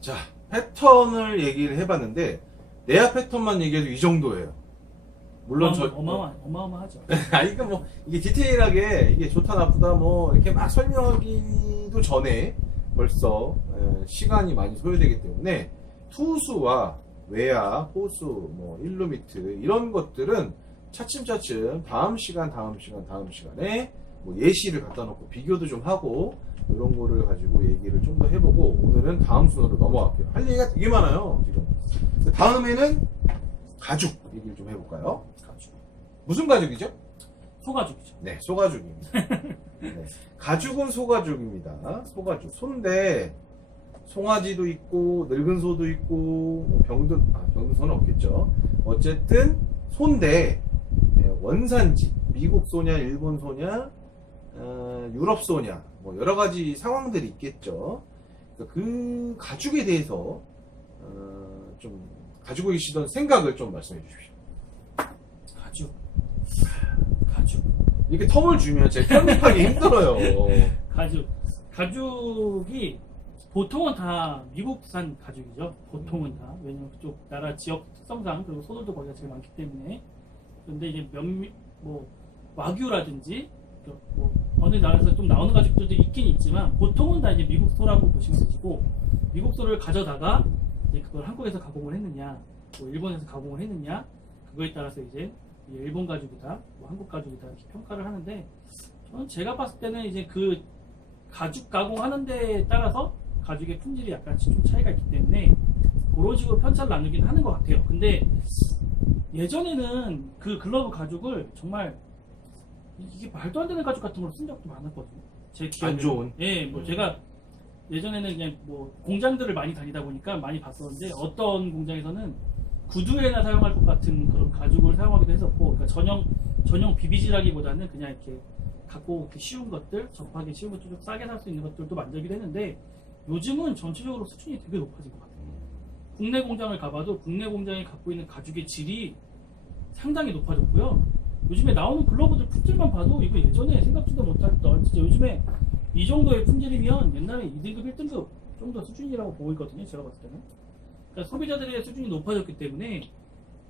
자, 패턴을 얘기를 해봤는데 내야 패턴만 얘기해도 이 정도예요. 물론 어마어마하죠. 아니, 그러니까 뭐 이게 디테일하게 이게 좋다 나쁘다 뭐 이렇게 막 설명하기도 전에 벌써 시간이 많이 소요되기 때문에 투수와 외야, 호수, 뭐 일루미트 이런 것들은 차츰차츰 다음 시간에 뭐 예시를 갖다 놓고 비교도 좀 하고 이런 거를 가지고 얘기를 좀 더 해보고 오늘은 다음 순서로 넘어갈게요. 할 얘기가 되게 많아요 지금. 다음에는 가죽 얘기를 좀 해볼까요? 가죽. 무슨 가죽이죠? 소가죽이죠. 네, 소가죽입니다. 네. 가죽은 소가죽입니다. 소가죽. 소인데 송아지도 있고 늙은 소도 있고 뭐 병든 소는 없겠죠. 어쨌든 소인데 원산지 미국 소냐 일본 소냐 유럽 소냐 뭐 여러 가지 상황들이 있겠죠. 그 가죽에 대해서 좀 가지고 계시던 생각을 좀 말씀해 주십시오. 가죽. 이렇게 텀을 주면 제가 편집하기 힘들어요. 가죽이 보통은 다 미국산 가죽이죠. 보통은 다. 왜냐면 그쪽 나라 지역 특성상 그리고 소들도 거기가 제일 많기 때문에. 그런데 이제 뭐 와규라든지 뭐 어느 나라에서 좀 나오는 가죽들도 있긴 있지만 보통은 다 이제 미국 소라고 보시면 되시고, 미국 소를 가져다가 이제 그걸 한국에서 가공을 했느냐, 뭐 일본에서 가공을 했느냐, 그거에 따라서 이제 일본 가죽이다, 뭐 한국 가죽이다 이렇게 평가를 하는데, 저는 제가 봤을 때는 이제 그 가죽 가공하는 데에 따라서 가죽의 품질이 약간씩 좀 차이가 있기 때문에 그런 식으로 편차를 나누긴 하는 것 같아요. 근데 예전에는 그 글러브 가죽을 정말 이게 말도 안 되는 가죽 같은 걸 쓴 적도 많았거든요. 제 기억에. 안 좋은. 예, 뭐 제가 예전에는 그냥 뭐 공장들을 많이 다니다 보니까 많이 봤었는데, 어떤 공장에서는 구두에나 사용할 것 같은 그런 가죽을 사용하기도 했었고, 그러니까 전용 비비지라기보다는 그냥 이렇게 갖고 오기 쉬운 것들, 접하기 쉬운 것들, 좀 싸게 살 수 있는 것들도 만들기도 했는데, 요즘은 전체적으로 수준이 되게 높아진 것 같아요. 국내 공장을 가봐도 국내 공장이 갖고 있는 가죽의 질이 상당히 높아졌고요. 요즘에 나오는 글러브들 품질만 봐도 이거 예전에 생각지도 못했던, 진짜 요즘에 이 정도의 품질이면 옛날에 2등급, 1등급 정도 수준이라고 보고 있거든요. 제가 봤을 때는. 그러니까 소비자들의 수준이 높아졌기 때문에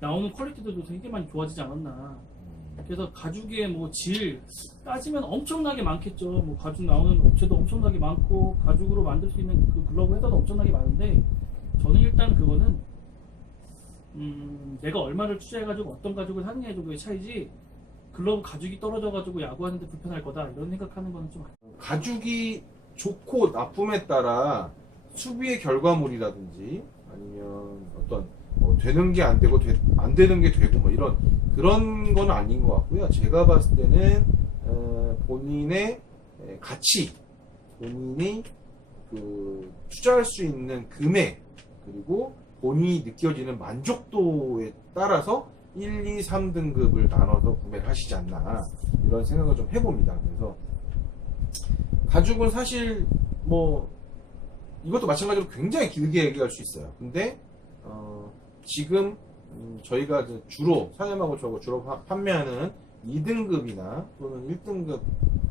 나오는 퀄리티들도 되게 많이 좋아지지 않았나. 그래서 가죽의 뭐 질 따지면 엄청나게 많겠죠. 뭐 가죽 나오는 업체도 엄청나게 많고 가죽으로 만들 수 있는 그 글러브 회사도 엄청나게 많은데, 저는 일단 그거는 내가 얼마를 투자해가지고 어떤 가죽을 사느냐의 정도의 차이지, 글러브 가죽이 떨어져가지고 야구하는데 불편할 거다 이런 생각하는 거는 좀 가죽이 좋고 나쁨에 따라 수비의 결과물이라든지 아니면 어떤 되는 게 안 되고 안 되는 게 되고 뭐 그런 건 아닌 것 같고요. 제가 봤을 때는 본인의 가치, 본인이 그 투자할 수 있는 금액, 그리고 본인이 느껴지는 만족도에 따라서 1, 2, 3등급을 나눠서 구매를 하시지 않나 이런 생각을 좀 해봅니다. 그래서 가죽은 사실 뭐 이것도 마찬가지로 굉장히 길게 얘기할 수 있어요. 근데 지금 저희가 주로 사장님하고 저하고 주로 판매하는 2등급이나 또는 1등급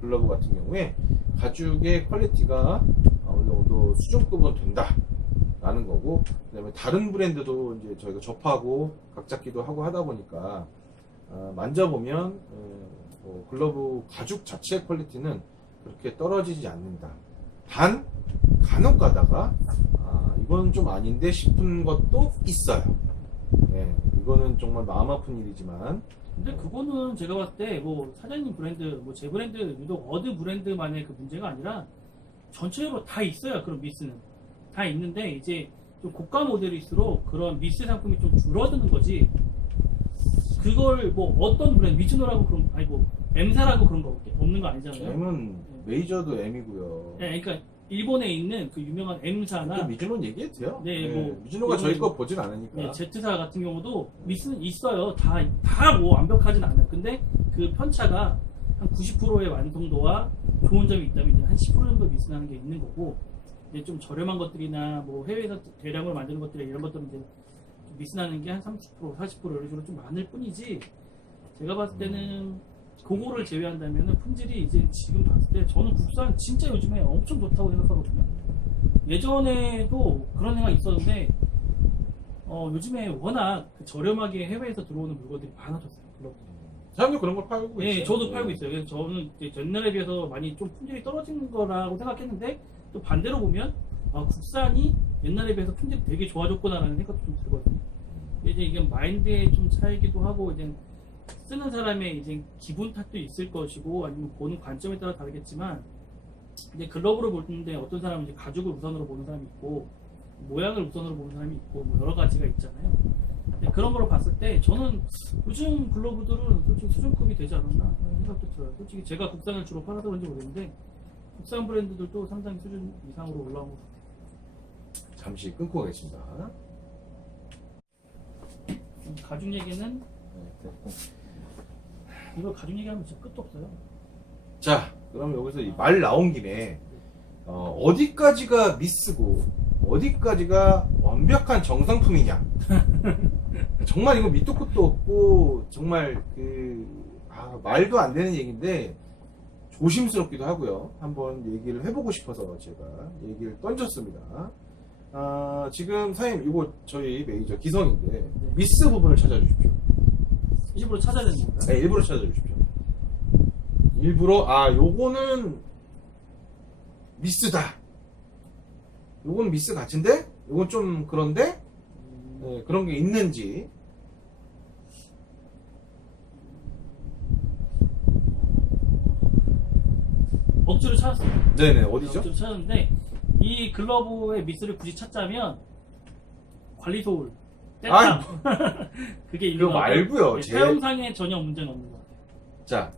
글러브 같은 경우에 가죽의 퀄리티가 어느 정도 수준급은 된다 라는 거고, 그 다음에 다른 브랜드도 이제 저희가 접하고 각 잡기도 하고 하다 보니까 만져보면 글러브 가죽 자체의 퀄리티는 그렇게 떨어지지 않는다. 단 간혹 가다가 이건 좀 아닌데 싶은 것도 있어요. 네, 이거는 정말 마음 아픈 일이지만, 근데 그거는 제가 봤을 때 뭐 사장님 브랜드, 뭐 제 브랜드, 유독 어드 브랜드만의 그 문제가 아니라 전체적으로 다 있어요. 그런 미스는 다 있는데, 이제 좀 고가 모델일수록 그런 미스 상품이 좀 줄어드는 거지. 그걸 뭐 어떤 브랜드, 미즈노라고 그런, 아니고 M사라고 그런 거 없는 거 아니잖아요. M은 메이저도 M이고요. 네, 그러니까 일본에 있는 그 유명한 M사나, 미즈노는 얘기해도 돼요. 네, 뭐 미즈노가 저희 거 보진 않으니까. 네, Z사 같은 경우도 미스는 있어요. 다 뭐 완벽하진 않아요. 근데 그 편차가 한 90%의 완성도와 좋은 점이 있다면 한 10% 정도 미스나는 게 있는 거고, 이제 좀 저렴한 것들이나 뭐 해외에서 대량으로 만드는 것들, 이런 것들은 이제 미스나는 게 한 30%, 40% 이런 식으로 좀 많을 뿐이지, 제가 봤을 때는 그거를 제외한다면 품질이 이제 지금 봤을 때 저는 국산 진짜 요즘에 엄청 좋다고 생각하거든요. 예전에도 그런 생각이 있었는데 요즘에 워낙 그 저렴하게 해외에서 들어오는 물건들이 많아졌어요. 글러브들이. 사람도 그런 걸 팔고 예, 있어요. 저도 팔고 있어요. 그래서 저는 이제 옛날에 비해서 많이 좀 품질이 떨어지는 거라고 생각했는데 또 반대로 보면 국산이 옛날에 비해서 품질이 되게 좋아졌구나라는 생각도 좀 들거든요. 근데 이제 이게 마인드의 좀 차이기도 하고 이제 쓰는 사람의 이제 기분 탓도 있을 것이고 아니면 보는 관점에 따라 다르겠지만 이제 글러브를 보는데 어떤 사람은 이제 가죽을 우선으로 보는 사람이 있고 모양을 우선으로 보는 사람이 있고 뭐 여러 가지가 있잖아요. 근데 그런 거로 봤을 때 저는 요즘 글러브들은 솔직히 수준급이 되지 않았나 하는 생각도 들어요. 솔직히 제가 국산을 주로 팔아서 그런지 모르겠는데 국산 브랜드들도 상당히 수준 이상으로 올라온 것 같아요. 잠시 끊고 가겠습니다. 가죽 얘기는 네, 됐고. 이거 가죽 얘기하면 진짜 끝도 없어요. 자, 그럼 여기서 이 말 나온 김에 어디까지가 미스고 어디까지가 완벽한 정상품이냐? 정말 이거 밑도 끝도 없고 정말 말도 안 되는 얘기인데 조심스럽기도 하고요. 한번 얘기를 해보고 싶어서 제가 얘기를 던졌습니다. 지금 사장님 이거 저희 메이저 기성인데 미스 부분을 찾아주십시오. 일부러 찾아야 되는 건가요? 네, 일부러 찾아주십시오. 일부러 요거는 미스다. 요건 미스 같은데? 요건 좀 그런데? 네, 그런 게 있는지. 억지로 찾았어요. 네네, 어디죠? 억지로 찾았는데 이 글러브의 미스를 굳이 찾자면 관리 소울, 때땀 그게 그거 말고요. 사용상에 전혀 문제는 없는 것 같아요. 자,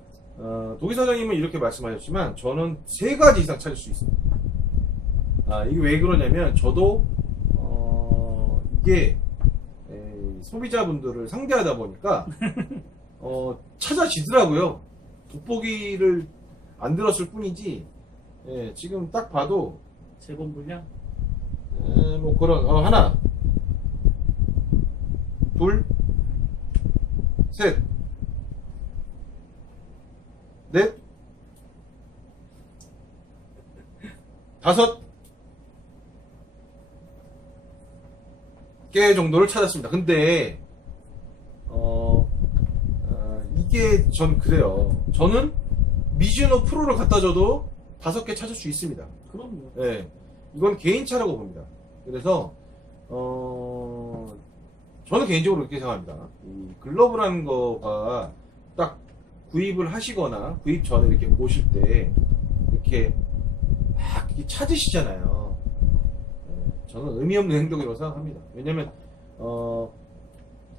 도기 사장님은 이렇게 말씀하셨지만 저는 3가지 이상 찾을 수 있습니다. 이게 왜 그러냐면 저도 이게 소비자분들을 상대하다 보니까 찾아지더라고요. 돋보기를 안 들었을 뿐이지 지금 딱 봐도 재본 분량 뭐 그런 하나 둘 셋 넷 다섯 개 정도를 찾았습니다. 근데 이게 전 그래요. 저는 미즈노 프로를 갖다 줘도 5개 찾을 수 있습니다. 그럼요. 네, 이건 개인차라고 봅니다. 그래서 저는 개인적으로 이렇게 생각합니다. 이 글러브라는 거가 딱 구입을 하시거나 구입 전에 이렇게 보실 때 이렇게 막 이렇게 찾으시잖아요. 저는 의미 없는 행동이라고 생각합니다. 왜냐면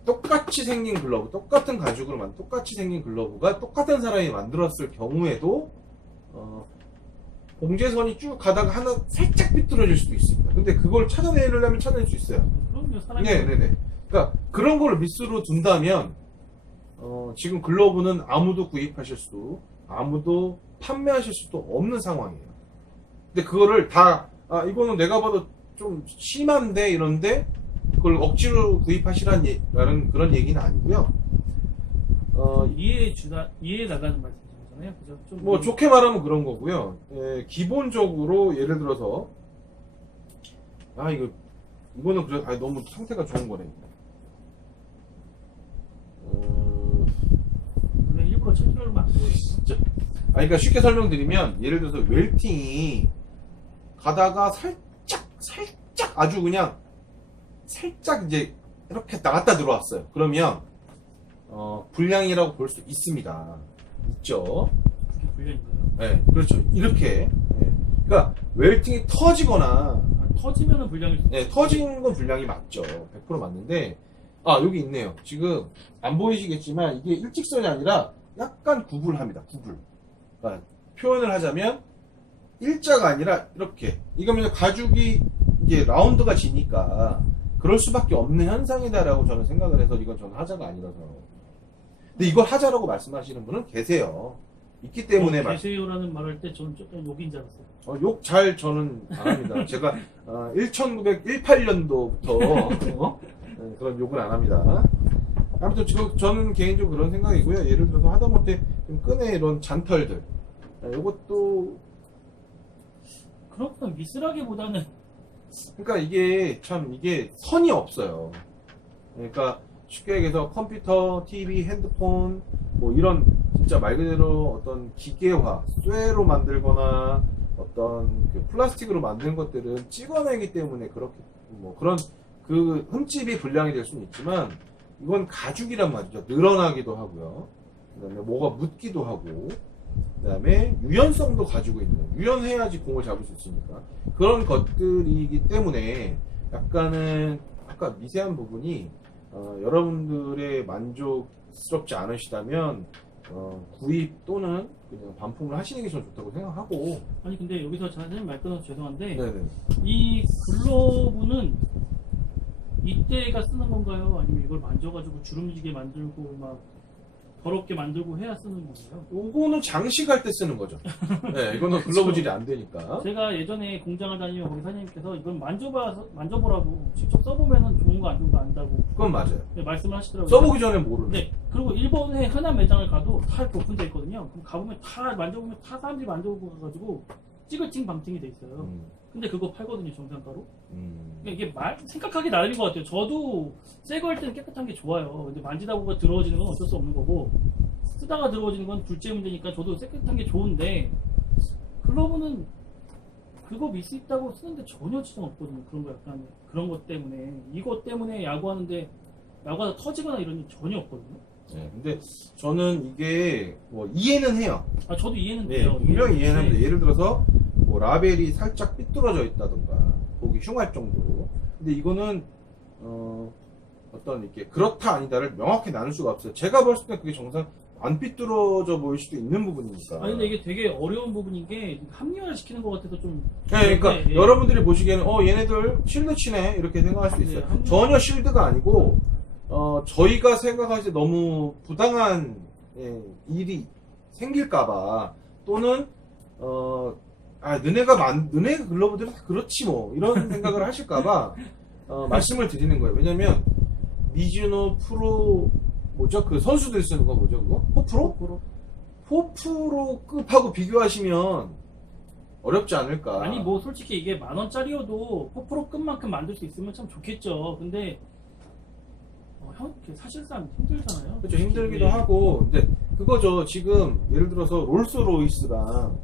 똑같이 생긴 글러브, 똑같은 가죽으로 만든 똑같이 생긴 글러브가 똑같은 사람이 만들었을 경우에도 봉제선이 쭉 가다가 하나 살짝 삐뚤어질 수도 있습니다. 근데 그걸 찾아내려면 찾아낼 수 있어요. 그럼요. 사람이 네네네. 그러니까 그런 걸 미스로 둔다면 지금 글러브는 아무도 구입하실 수도 아무도 판매하실 수도 없는 상황이에요. 근데 그거를 다 이거는 내가 봐도 좀 심한데 이런데 그걸 억지로 구입하시라는 그런 얘기는 아니고요. 이해해 나가는 말씀이잖아요. 그죠? 좀 뭐 좋게 말하면 그런 거고요. 기본적으로 예를 들어서 이거는 그래 너무 상태가 좋은 거네. 원래 일부러 체크를 안 보여요. 그러니까 쉽게 설명드리면 예를 들어서 웰팅이 가다가 살짝 아주 그냥 살짝 이제 이렇게 나갔다 들어왔어요. 그러면 불량이라고 볼 수 있습니다. 있죠. 그게 불량인가요? 네, 그렇죠. 이렇게. 네. 그러니까 웰팅이 터지거나 터지면은 불량일 수 있어요. 터진 건 불량이 맞죠. 100% 맞는데 여기 있네요. 지금 안 보이시겠지만 이게 일직선이 아니라 약간 구불합니다. 구불. 그러니까 표현을 하자면 일자가 아니라 이렇게. 이거면 가죽이 이제 라운드가 지니까 그럴 수밖에 없는 현상이다라고 저는 생각을 해서 이건 저는 하자가 아니라서. 근데 이걸 하자라고 말씀하시는 분은 계세요. 있기 때문에 계세요라는 말할 때 저는 조금 욕인 줄 알았어요. 욕 잘 저는 안 합니다. 제가 1918년도부터 그런 욕을 안 합니다. 아무튼 지금 저는 개인적으로 그런 생각이고요. 예를 들어서 하다못해 좀 끈에 이런 잔털들 이것도 그렇구나. 미스라기보다는 그러니까 이게 참 이게 선이 없어요. 그러니까 쉽게 얘기해서 컴퓨터, TV, 핸드폰 뭐 이런 진짜 말 그대로 어떤 기계화, 쇠로 만들거나 어떤 그 플라스틱으로 만든 것들은 찍어내기 때문에 그렇게 뭐 그런 그 흠집이 불량이 될 수는 있지만 이건 가죽이란 말이죠. 늘어나기도 하고요. 그다음에 뭐가 묻기도 하고 그다음에 유연성도 가지고 있는 유연해야지 공을 잡을 수 있으니까 그런 것들이기 때문에 약간은 아까 미세한 부분이 여러분들의 만족스럽지 않으시다면 구입 또는 그냥 반품을 하시는 게 전 좋다고 생각하고. 아니 근데 여기서 선생님 말 끊어서 죄송한데 네네. 이 글러브는 이때가 쓰는 건가요? 아니면 이걸 만져가지고 주름지게 만들고 막 더럽게 만들고 해야 쓰는 건가요? 요거는 장식할 때 쓰는 거죠. 네, 이거는 글러브질이 안 되니까. 제가 예전에 공장을 다니면 거기 사장님께서 이건 만져보라고 직접 써보면은 좋은 거 안 좋은 거 안다고 그건 맞아요. 네, 말씀을 하시더라고요. 써보기 전에 모르는. 네. 그리고 일본의 흔한 매장을 가도 다 이렇게 오픈되어 있거든요. 그럼 가보면 다 만져보면 다 사람들이 만져보고 가가지고 찌글팅 방팅이 돼 있어요. 근데 그거 팔거든요, 정상가로. 그러니까 이게 생각하기 나름인 것 같아요. 저도 새 거 할 때는 깨끗한 게 좋아요. 근데 만지다 보고 더러워지는 건 어쩔 수 없는 거고, 쓰다가 더러워지는 건 둘째 문제니까 저도 깨끗한 게 좋은데, 글러브는 그거 미스 있다고 쓰는데 전혀 지장 없거든요. 그런 거 약간, 그런 것 때문에. 이것 때문에 야구하는데, 야구하다 터지거나 이런 일 전혀 없거든요. 네, 근데 저는 이게 뭐 이해는 해요. 아, 저도 이해는 네, 돼요. 분명히 이해는 하는데 예를 들어서 뭐 라벨이 살짝 삐뚤어져 있다던가 보기 흉할 정도로. 근데 이거는 어떤 이렇게 그렇다 아니다를 명확히 나눌 수가 없어요. 제가 봤을 때 그게 정상 안 삐뚤어져 보일 수도 있는 부분이니까. 아니 근데 이게 되게 어려운 부분인 게 합리화를 시키는 것 같아서 좀. 네, 그러니까 네, 네. 여러분들이 보시기에는 얘네들 실드 치네 이렇게 생각할 수 있어요. 네, 전혀 실드가 아니고 저희가 생각할 때 너무 부당한 일이 생길까봐 또는 너네 글러브들은 다 그렇지 뭐 이런 생각을 하실까봐 말씀을 드리는 거예요. 왜냐면 미즈노 프로 뭐죠? 그 선수들 쓰는 거 뭐죠? 그거? 포프로? 포프로급하고 비교하시면 어렵지 않을까. 아니 뭐 솔직히 이게 10,000원짜리여도 포프로급만큼 만들 수 있으면 참 좋겠죠. 근데 사실상 힘들잖아요. 그렇죠. 힘들기도 네. 하고 근데 그거죠. 지금 예를 들어서 롤스로이스랑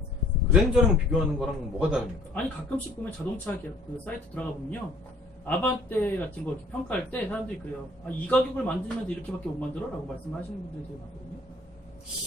그랜저랑 비교하는 거랑 뭐가 다릅니까? 아니 가끔씩 보면 자동차 그 사이트 들어가 보면요, 아반떼 같은 거 이렇게 평가할 때 사람들이 그래요. 이 가격을 만들면서 이렇게밖에 못 만들어? 라고 말씀하시는 분들이 되게 많거든요.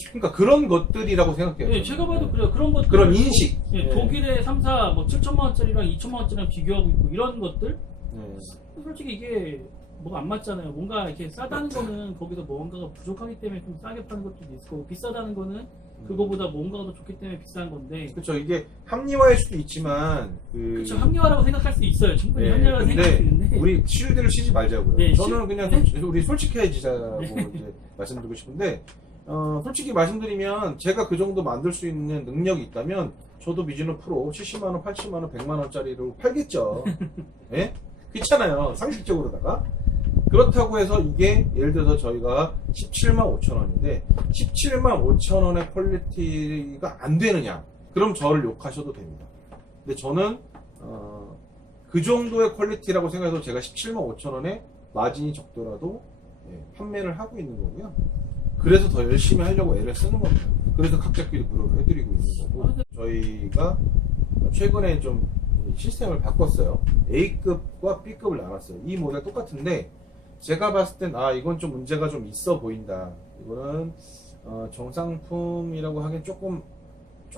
그러니까 그런 것들이라고 생각해요. 네, 제가 봐도 그래요. 그런 것들. 그런 인식. 네, 네. 독일의 3사 뭐 7천만 원짜리랑 2천만 원짜리랑 비교하고 있고 이런 것들. 네. 솔직히 이게 뭐가 안 맞잖아요. 뭔가 이렇게 싸다는 거는 거기서 뭔가가 부족하기 때문에 좀 싸게 파는 것도 있을 거고, 비싸다는 거는 그거보다 뭔가가 더 좋기 때문에 비싼 건데. 그렇죠. 이게 합리화일 수도 있지만 그렇죠. 합리화라고 생각할 수 있어요. 충분히 네, 합리화라고 생각할 수 근데 있는데. 우리 실드를 치지 말자고요. 네, 저는 그냥 네? 우리 솔직해지자고 네. 이제 말씀드리고 싶은데 솔직히 말씀드리면 제가 그 정도 만들 수 있는 능력이 있다면 저도 미즈노 프로 70만 원, 80만 원, 100만 원짜리로 팔겠죠. 예? 그렇잖아요. 상식적으로다가. 그렇다고 해서 이게 예를 들어서 저희가 17만 5천 원인데 17만 5천 원의 퀄리티가 안 되느냐? 그럼 저를 욕하셔도 됩니다. 근데 저는 그 정도의 퀄리티라고 생각해서 제가 17만 5천 원에 마진이 적더라도 판매를 하고 있는 거고요. 그래서 더 열심히 하려고 애를 쓰는 겁니다. 그래서 각자끼리 무료로 해드리고 있는 거고, 저희가 최근에 좀 시스템을 바꿨어요. A급과 B급을 나눴어요. 이 모델 똑같은데 제가 봤을 땐 이건 좀 문제가 좀 있어 보인다. 이거는 정상품이라고 하기엔 조금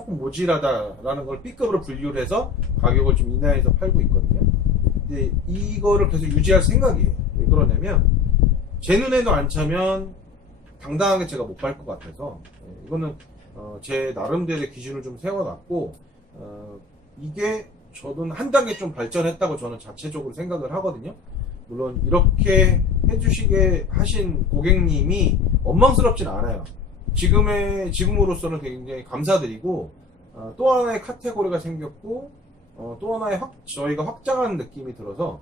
모질하다라는 걸 B급으로 분류를 해서 가격을 좀 인하해서 팔고 있거든요. 근데 이거를 계속 유지할 생각이에요. 왜 그러냐면 제 눈에도 안 차면 당당하게 제가 못 팔 것 같아서 이거는 제 나름대로의 기준을 좀 세워놨고 이게 저는 한 단계 좀 발전했다고 저는 자체적으로 생각을 하거든요. 물론 이렇게 해주시게 하신 고객님이 원망스럽진 않아요. 지금으로서는 굉장히 감사드리고 또 하나의 카테고리가 생겼고 또 하나의 저희가 확장한 느낌이 들어서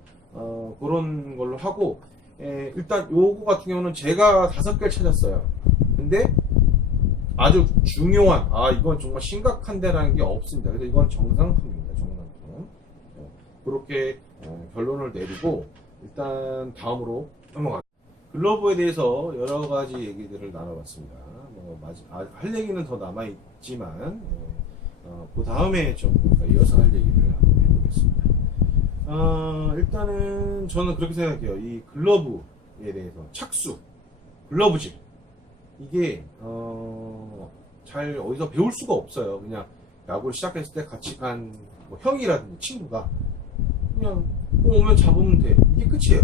그런 걸로 하고 일단 요거 같은 경우는 제가 5개를 찾았어요. 근데 아주 중요한 이건 정말 심각한 데라는 게 없습니다. 그래서 이건 정상품입니다. 정상품. 그렇게 결론을 내리고 일단 다음으로 넘어가. 글러브에 대해서 여러 가지 얘기들을 나눠봤습니다. 할 얘기는 더 남아있지만 그 다음에 좀 이어서 할 얘기를 한번 해보겠습니다. 일단은 저는 그렇게 생각해요. 이 글러브에 대해서 착수, 글러브질 이게 잘 어디서 배울 수가 없어요. 그냥 야구를 시작했을 때 같이 간 뭐 형이라든지 친구가 그냥 오면 잡으면 돼. 이게 끝이에요.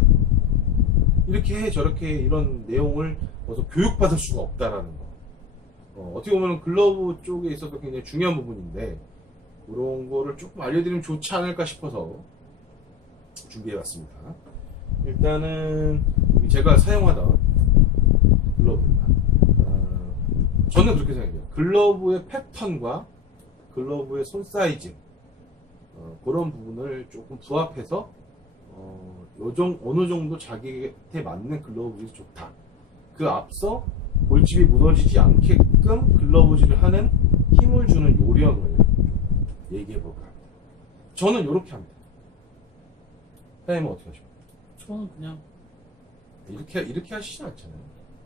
이렇게 해 저렇게 해 이런 내용을 어서 교육받을 수가 없다라는 거. 어떻게 보면 글러브 쪽에 있어서 굉장히 중요한 부분인데 그런 거를 조금 알려드리면 좋지 않을까 싶어서 준비해봤습니다. 일단은 제가 사용하던 글러브입니다. 저는 그렇게 생각해요. 글러브의 패턴과 글러브의 손 사이즈 그런 부분을 조금 부합해서 어느 정도 자기한테 맞는 글러브질이 좋다. 그 앞서 볼집이 무너지지 않게끔 글러브질을 하는 힘을 주는 요령을 얘기해 볼까 합니다. 저는 이렇게 합니다. 사장님은 어떻게 하십니까? 저는 그냥 이렇게 하시진 않잖아요.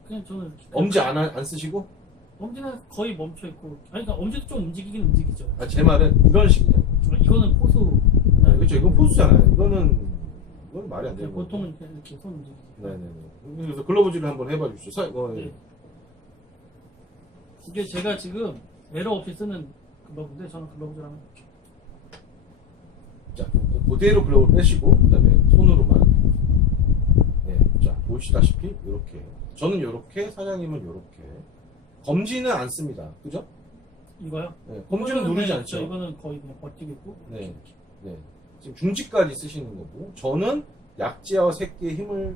그냥 저는 엄지 안 쓰시고? 엄지는 거의 멈춰 있고, 아니 그러니까 엄지도 좀 움직이긴 움직이죠. 제 말은 이런 식이냐. 이거는 포수. 그렇죠. 이건 포수잖아요. 이건 말이 안 되는 거예요. 보통은 이렇게 손 움직이죠. 네네네. 그래서 글러브질을 한번 해봐 주십시오. 네. 이게 제가 지금 에러 없이 쓰는 글러브인데 저는 글러브질 하면 자, 그대로 글러브를 빼시고 그다음에 손으로만. 네. 자, 보시다시피 이렇게. 저는 이렇게, 사장님은 이렇게. 검지는 안 씁니다. 그죠? 이거요? 네. 검지는 누르지 않죠. 이거는 거의 그냥 버티겠고. 네. 네. 지금 중지까지 쓰시는 거고, 저는 약지와 새끼의 힘을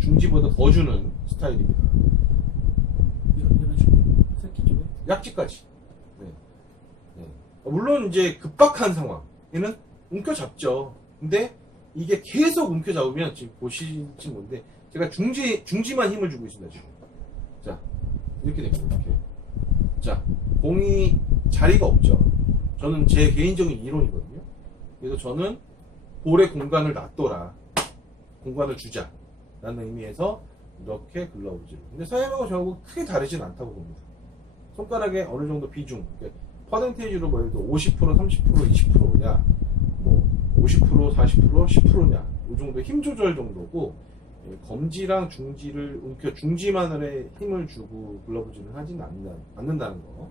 중지보다 더 주는 스타일입니다. 이런 식으로 새끼 쪽에. 약지까지. 네. 네. 물론 이제 급박한 상황에는 움켜잡죠. 근데 이게 계속 움켜잡으면 지금 보시지 뭔데 제가 중지만 힘을 주고 있습니다 지금. 자, 이렇게 됩니다. 이렇게. 자, 공이 자리가 없죠. 저는 제 개인적인 이론이거든요. 그래서 저는 볼의 공간을 놔둬라, 공간을 주자 라는 의미에서 이렇게 글러브질. 근데 사용하고 저하고 크게 다르진 않다고 봅니다. 손가락에 어느 정도 비중, 그러니까 퍼센테이지로 뭐 예를 들어 50%, 30%, 20%냐, 뭐 50%, 40%, 10%냐, 이 정도 힘 조절 정도고, 검지랑 중지를 중지만을에 힘을 주고 글러브질을 하지는 않는다는 거.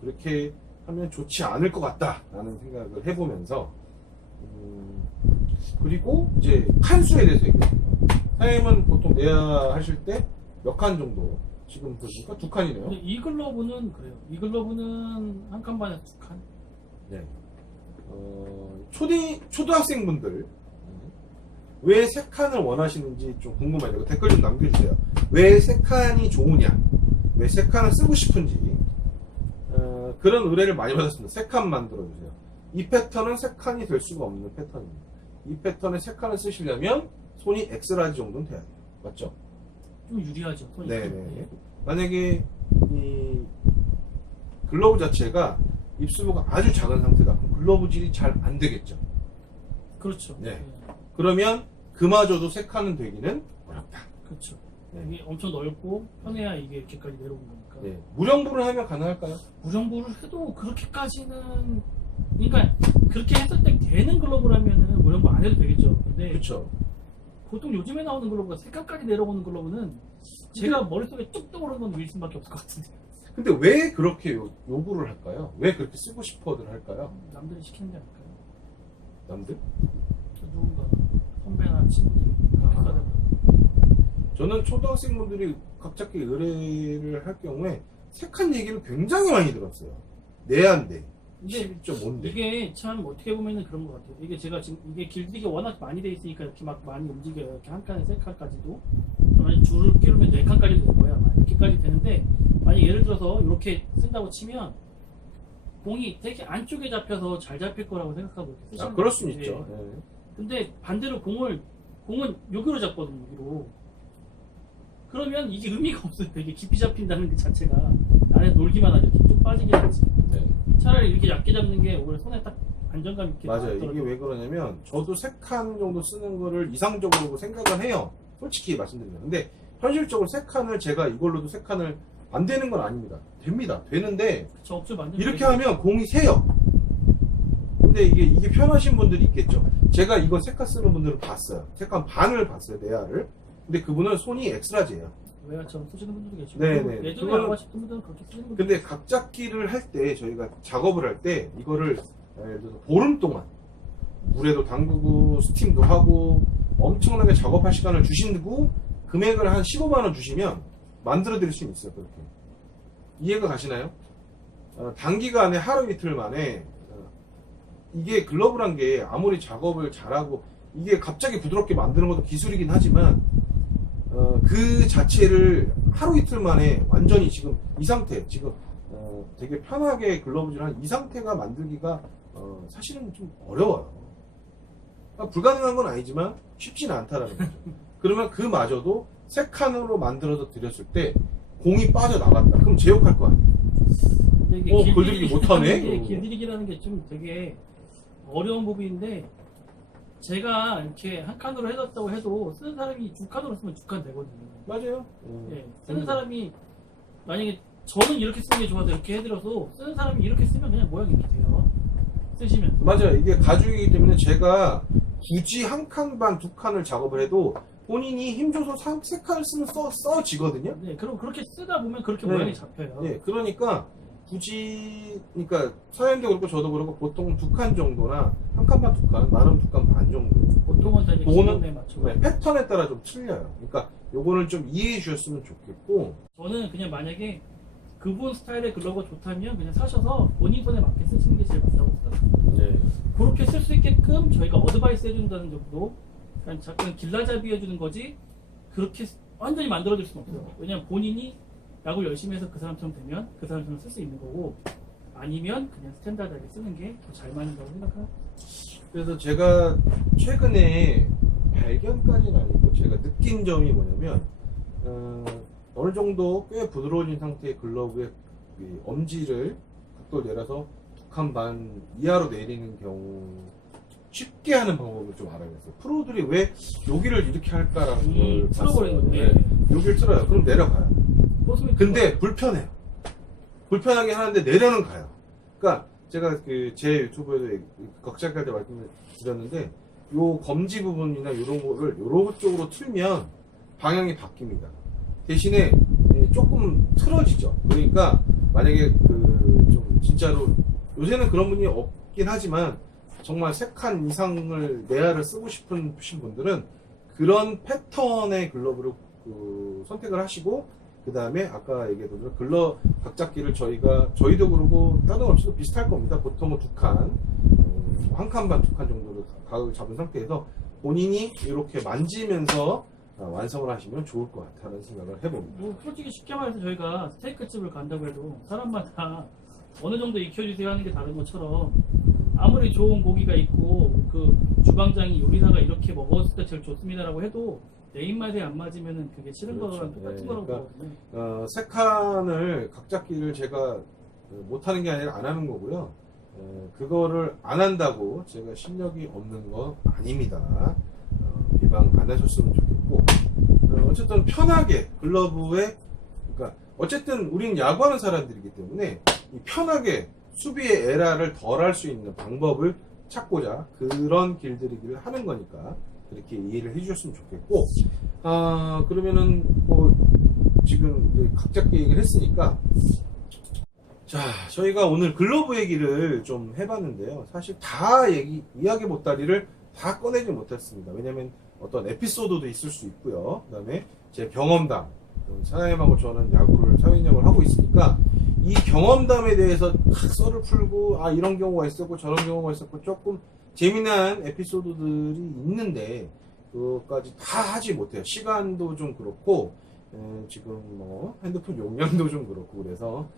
그렇게 하면 좋지 않을 것 같다라는 생각을 해보면서, 그리고 이제 칸수에 대해서 얘기해요. 사장님은 보통 내야 하실 때 몇 칸 정도? 지금 보니까 2칸이네요. 근데 이 글러브는 그래요. 이 글러브는 한 칸 반에서 2칸. 네. 초등학생분들 왜 3칸을 원하시는지 좀 궁금해요. 댓글 좀 남겨주세요. 왜 3칸이 좋으냐, 왜 3칸을 쓰고 싶은지. 그런 의뢰를 많이 받았습니다. 3칸 만들어주세요. 이 패턴은 3칸이 될 수가 없는 패턴입니다. 이 패턴에 3칸을 쓰시려면 손이 엑스라지 정도는 돼야 돼요. 맞죠? 좀 유리하죠. 손이. 네네. 만약에 이 글러브 자체가 입수부가 아주 작은 상태다. 그럼 글러브질이 잘 안 되겠죠. 그렇죠. 네. 그러면 그마저도 3칸은 되기는 어렵다. 그렇죠. 네. 이게 엄청 넓고 편해야 이게 이렇게까지 내려오는 거니까. 네. 무령부를 하면 가능할까요? 무정부를 해도 그렇게까지는, 그러니까 그렇게 했을 때 되는 글러브라면은 무정부 안 해도 되겠죠. 근데 그렇죠. 보통 요즘에 나오는 글러브가 색깔까지 내려오는 글러브는 제가 머릿속에 뚝 떠오르는 건 윌슨밖에 없을 것 같은데. 근데 왜 그렇게 요구를 할까요? 왜 그렇게 쓰고 싶어들 할까요? 남들이 시키는 게 아닐까요? 남들? 누군가 선배나 친구들이 그렇게 써야 된다. 저는 초등학생분들이 갑자기 의뢰를 할 경우에 3칸 얘기를 굉장히 많이 들었어요. 내한데. 근데 11.5인데. 이게 참 어떻게 보면은 그런 것 같아요. 이게 제가 지금 이게 길들이기 워낙 많이 돼 있으니까 이렇게 막 많이 움직여요. 이렇게 한 칸에 3칸까지도. 만약 줄을 끼우면 4칸까지도 될 거야. 이렇게까지 되는데, 만약 예를 들어서 이렇게 쓴다고 치면 공이 되게 안쪽에 잡혀서 잘 잡힐 거라고 생각하고 이렇게 쓰시는 그럴 수는 거예요. 있죠. 네. 근데 반대로 공은 여기로 잡거든요. 여기로. 그러면 이게 의미가 없어요. 되게 깊이 잡힌다는 그 자체가. 안에 놀기만 하죠. 쭉 빠지게 하지. 네. 차라리 이렇게 얇게 잡는 게 오히려 손에 딱 안정감 있게 맞아요. 이게 나왔더라고요. 왜 그러냐면 저도 3칸 정도 쓰는 거를 이상적으로 생각을 해요. 솔직히 말씀드리면. 근데 현실적으로 3칸을 제가 이걸로도 3칸을 안 되는 건 아닙니다. 됩니다. 되는데 그쵸, 업체 만드는 이렇게 게 하면 공이 새요. 근데 이게 편하신 분들이 있겠죠. 제가 이거 3칸 쓰는 분들을 봤어요. 3칸 반을 봤어요. 내야를. 근데 그분은 손이 엑스라지예요. 외야처럼 쓰시는 분들도 계시고 네네. 예전에 그거는- 야구하셨던 분들은 그렇게 쓰는 분들. 근데 각잡기를 할 때 저희가 작업을 할 때 이거를 예를 들어서 보름 동안 물에도 담그고 스팀도 하고 엄청나게 작업할 시간을 주신다고 금액을 한 15만 원 주시면 만들어 드릴 수 있어요. 그렇게 이해가 가시나요? 단기간에 하루 이틀 만에 이게 글러브란 게 아무리 작업을 잘하고 이게 갑자기 부드럽게 만드는 것도 기술이긴 하지만 그 자체를 하루 이틀 만에 완전히 지금 이 상태 지금 되게 편하게 글러브질한 이 상태가 만들기가 사실은 좀 어려워요. 그러니까 불가능한 건 아니지만 쉽지는 않다라는 거죠. 그러면 그마저도 3칸으로 만들어서 드렸을 때 공이 빠져나갔다. 그럼 제욕할 거 아니에요. 근데 이게 걸리기 못하네? 이게 길들이기라는 게 좀 되게 어려운 부분인데 제가 이렇게 한 칸으로 해놨다고 해도 쓰는 사람이 2칸으로 쓰면 2칸 되거든요. 맞아요. 예, 쓰는 사람이 만약에 저는 이렇게 쓰는 게 좋아서 이렇게 해드려서 쓰는 사람이 이렇게 쓰면 그냥 모양이 이렇게 돼요. 쓰시면. 맞아요. 이게 가죽이기 때문에 제가 굳이 1칸 반, 2칸을 작업을 해도 본인이 힘줘서 3칸을 쓰면 써지거든요. 네, 그럼 그렇게 쓰다 보면 그렇게 네. 모양이 잡혀요. 예, 그러니까 굳이, 그러니까 사장님도 그렇고 저도 그렇고 보통 2칸 정도나 1칸 반, 2칸, 많으면 2칸 반 정도. 보통은 다 이제 그거는 기본에 맞춰. 네, 패턴에 따라 좀 틀려요. 그러니까 요거를 좀 이해해 주셨으면 좋겠고. 저는 그냥 만약에 그분 스타일의 글러브가 좋다면 그냥 사셔서 본인 손에 맞게 쓰시는 게 제일 맞다고 생각합니다. 네. 그렇게 쓸 수 있게끔 저희가 어드바이스 해준다는 정도, 그냥 잠깐 길라잡이 해주는 거지 그렇게 완전히 만들어줄 수는 없어요. 왜냐면 본인이 야구를 열심히 해서 그 사람처럼 되면 그 사람처럼 쓸 수 있는 거고 아니면 그냥 스탠다드하게 쓰는 게 더 잘 맞는다고 생각합니다. 그래서 제가 최근에 발견까지는 아니고 제가 느낀 점이 뭐냐면 어느 정도 꽤 부드러워진 상태의 글러브의 이 엄지를 각도를 내려서 2칸 반 이하로 내리는 경우 쉽게 하는 방법을 좀 알아냈어요. 프로들이 왜 여기를 이렇게 할까라는 걸 틀어버리는 봤어요. 거예요. 네. 여기를 틀어요. 그럼 내려가요. 근데 불편해요. 불편하게 하는데 내려는 가요. 그러니까 제가 제 유튜브에도 걱정할 때 말씀을 드렸는데 요 검지 부분이나 이런 거를 요런 쪽으로 틀면 방향이 바뀝니다. 대신에 조금 틀어지죠. 그러니까 만약에 좀 진짜로 요새는 그런 분이 없긴 하지만 정말 3칸 이상을 내야를 쓰고 싶으신 분들은 그런 패턴의 글러브를 선택을 하시고 그 다음에 아까 얘기했던 각잡기를 저희도 그러고 다른 업체도 비슷할 겁니다. 보통은 2칸, 1칸 반, 2칸 정도로 가격을 잡은 상태에서 본인이 이렇게 만지면서 완성을 하시면 좋을 것 같다는 생각을 해봅니다. 뭐 솔직히 쉽게 말해서 저희가 스테이크 집을 간다고 해도 사람마다 어느 정도 익혀주세요 하는 게 다른 것처럼 아무리 좋은 고기가 있고 그 주방장이 요리사가 이렇게 먹었을 때 제일 좋습니다라고 해도 내 입맛에 안 맞으면은 그게 싫은 그렇죠. 거랑 똑같은 네, 거라고 그러니까 보거든요. 3칸을 각잡기를 제가 못하는 게 아니라 안 하는 거고요. 그거를 안 한다고 제가 실력이 없는 건 아닙니다. 비방 안 하셨으면 좋겠고 어쨌든 편하게 글러브에 그러니까 어쨌든 우리는 야구하는 사람들이기 때문에 이 편하게 수비의 에라를 덜 할 수 있는 방법을 찾고자 그런 길들이기를 하는 거니까 그렇게 이해를 해주셨으면 좋겠고 그러면은 뭐 지금 이제 각잡기 얘기를 했으니까 자 저희가 오늘 글러브 얘기를 좀 해봤는데요. 사실 다 이야기 보따리를 다 꺼내지 못했습니다. 왜냐면 어떤 에피소드도 있을 수 있고요. 그 다음에 제 경험담 사장님하고 저는 사회인야구를 하고 있으니까 이 경험담에 대해서 막 썰을 풀고 이런 경우가 있었고 저런 경우가 있었고 조금 재미난 에피소드들이 있는데 그것까지 다 하지 못해요. 시간도 좀 그렇고 지금 뭐 핸드폰 용량도 좀 그렇고 그래서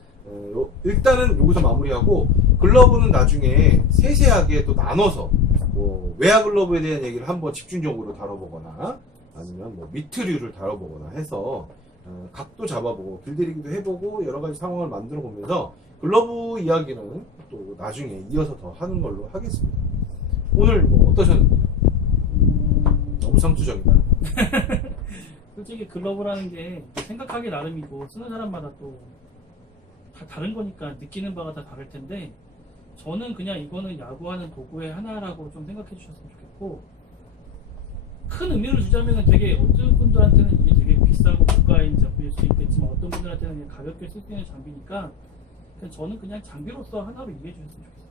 일단은 여기서 마무리하고 글러브는 나중에 세세하게 또 나눠서 뭐 외야 글러브에 대한 얘기를 한번 집중적으로 다뤄보거나 아니면 뭐 미트류를 다뤄보거나 해서 각도 잡아보고 길들이기도 해보고 여러 가지 상황을 만들어 보면서 글러브 이야기는 또 나중에 이어서 더 하는 걸로 하겠습니다. 오늘 뭐 어떠셨는지요? 너무 상투적이다. 솔직히 글러브라는 게 생각하기 나름이고 쓰는 사람마다 또 다 다른 거니까 느끼는 바가 다 다를 텐데 저는 그냥 이거는 야구하는 도구의 하나라고 좀 생각해 주셨으면 좋겠고 큰 의미를 주자면 되게 어떤 분들한테는 이게 되게 비싸고 고가인 장비일 수 있겠지만 어떤 분들한테는 그냥 가볍게 쓸 수 있는 장비니까 그냥 저는 그냥 장비로서 하나로 이해해 주셨으면 좋겠어요.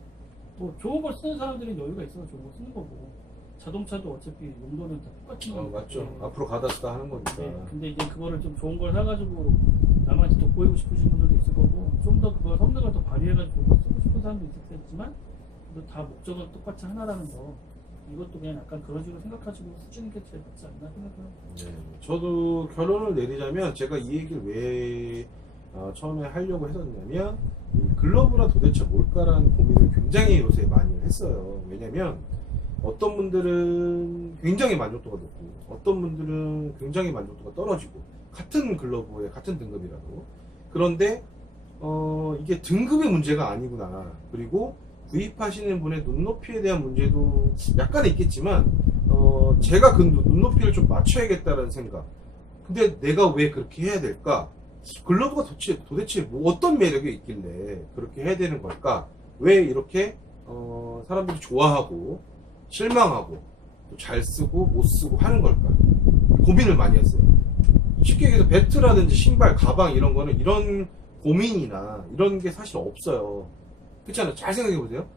뭐 좋은 걸 쓰는 사람들은 여유가 있어서 좋은 거 쓰는 거고 자동차도 어차피 용도는 다 똑같은 거니까. 맞죠. 네. 앞으로 가다 쓰다 하는 거니까. 네, 근데 이제 그거를 좀 좋은 걸 사가지고 남한테 돋보이고 싶으신 분들도 있을 거고 좀 더 그걸 성능을 더 발휘해가지고 쓰고 싶은 사람도 있겠지만 그래도 다 목적은 똑같이 하나라는 거 이것도 그냥 약간 그런 식으로 생각하시고 쓰시는 게 제일 맞지 않나 생각해요. 네, 저도 결론을 내리자면 제가 이 얘기를 왜 처음에 하려고 했었냐면 이 글러브가 도대체 뭘까라는 고민을 굉장히 요새 많이 했어요. 왜냐면 어떤 분들은 굉장히 만족도가 높고 어떤 분들은 굉장히 만족도가 떨어지고 같은 글러브에 같은 등급이라도 그런데 이게 등급의 문제가 아니구나. 그리고 구입하시는 분의 눈높이에 대한 문제도 약간 있겠지만 제가 그 눈높이를 좀 맞춰야겠다는 생각. 근데 내가 왜 그렇게 해야 될까? 글러브가 도대체 뭐 어떤 매력이 있길래 그렇게 해야 되는 걸까? 왜 이렇게 사람들이 좋아하고 실망하고 또 잘 쓰고 못 쓰고 하는 걸까? 고민을 많이 했어요. 쉽게 얘기해서 배트라든지 신발, 가방 이런 거는 이런 고민이나 이런 게 사실 없어요. 그렇잖아요. 잘 생각해 보세요.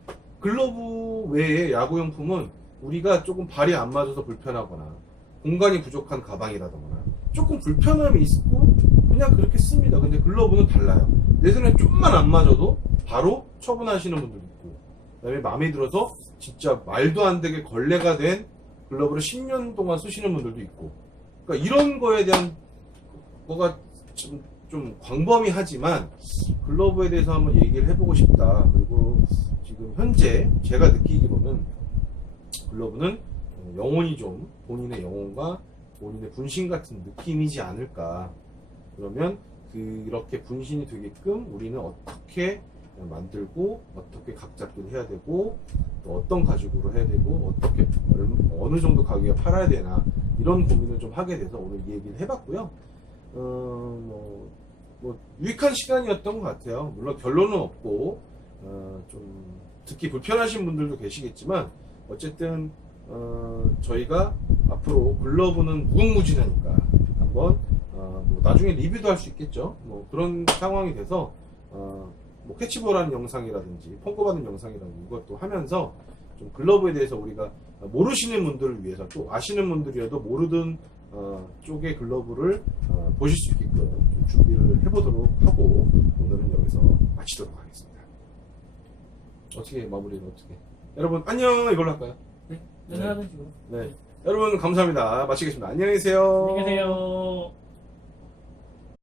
글러브 외에 야구용품은 우리가 조금 발이 안 맞아서 불편하거나 공간이 부족한 가방이라던가 조금 불편함이 있고 그냥 그렇게 씁니다. 근데 글러브는 달라요. 내 손에 좀만 안 맞아도 바로 처분하시는 분들도 있고 그다음에 마음에 들어서 진짜 말도 안 되게 걸레가 된 글러브를 10년 동안 쓰시는 분들도 있고 그러니까 이런 거에 대한 거가 좀 광범위하지만 글러브에 대해서 한번 얘기를 해보고 싶다. 그리고 지금 현재 제가 느끼기로는 글러브는 영혼이 좀 본인의 영혼과 본인의 분신 같은 느낌이지 않을까. 그러면 그렇게 분신이 되게끔 우리는 어떻게 만들고 어떻게 각 잡기를 해야 되고 또 어떤 가죽으로 해야 되고 어떻게 어느 정도 가격에 팔아야 되나 이런 고민을 좀 하게 돼서 오늘 이 얘기를 해봤고요. 뭐 유익한 시간이었던 것 같아요. 물론 결론은 없고 좀 듣기 불편하신 분들도 계시겠지만 어쨌든 저희가 앞으로 글러브는 무궁무진하니까 한번 뭐 나중에 리뷰도 할 수 있겠죠. 뭐 그런 상황이 돼서 뭐 캐치볼하는 영상이라든지 펑크 받는 영상이라든지 이것도 하면서 좀 글러브에 대해서 우리가 모르시는 분들을 위해서 또 아시는 분들이라도 모르던 쪽의 글러브를 보실 수 있게끔 좀 준비를 해보도록 하고 오늘은 여기서 마치도록 하겠습니다. 어떻게 마무리는 어떻게? 여러분 안녕 이걸로 할까요? 네, 하는 식으로. 네. 여러분 감사합니다. 마치겠습니다. 안녕히 계세요. 안녕히 계세요.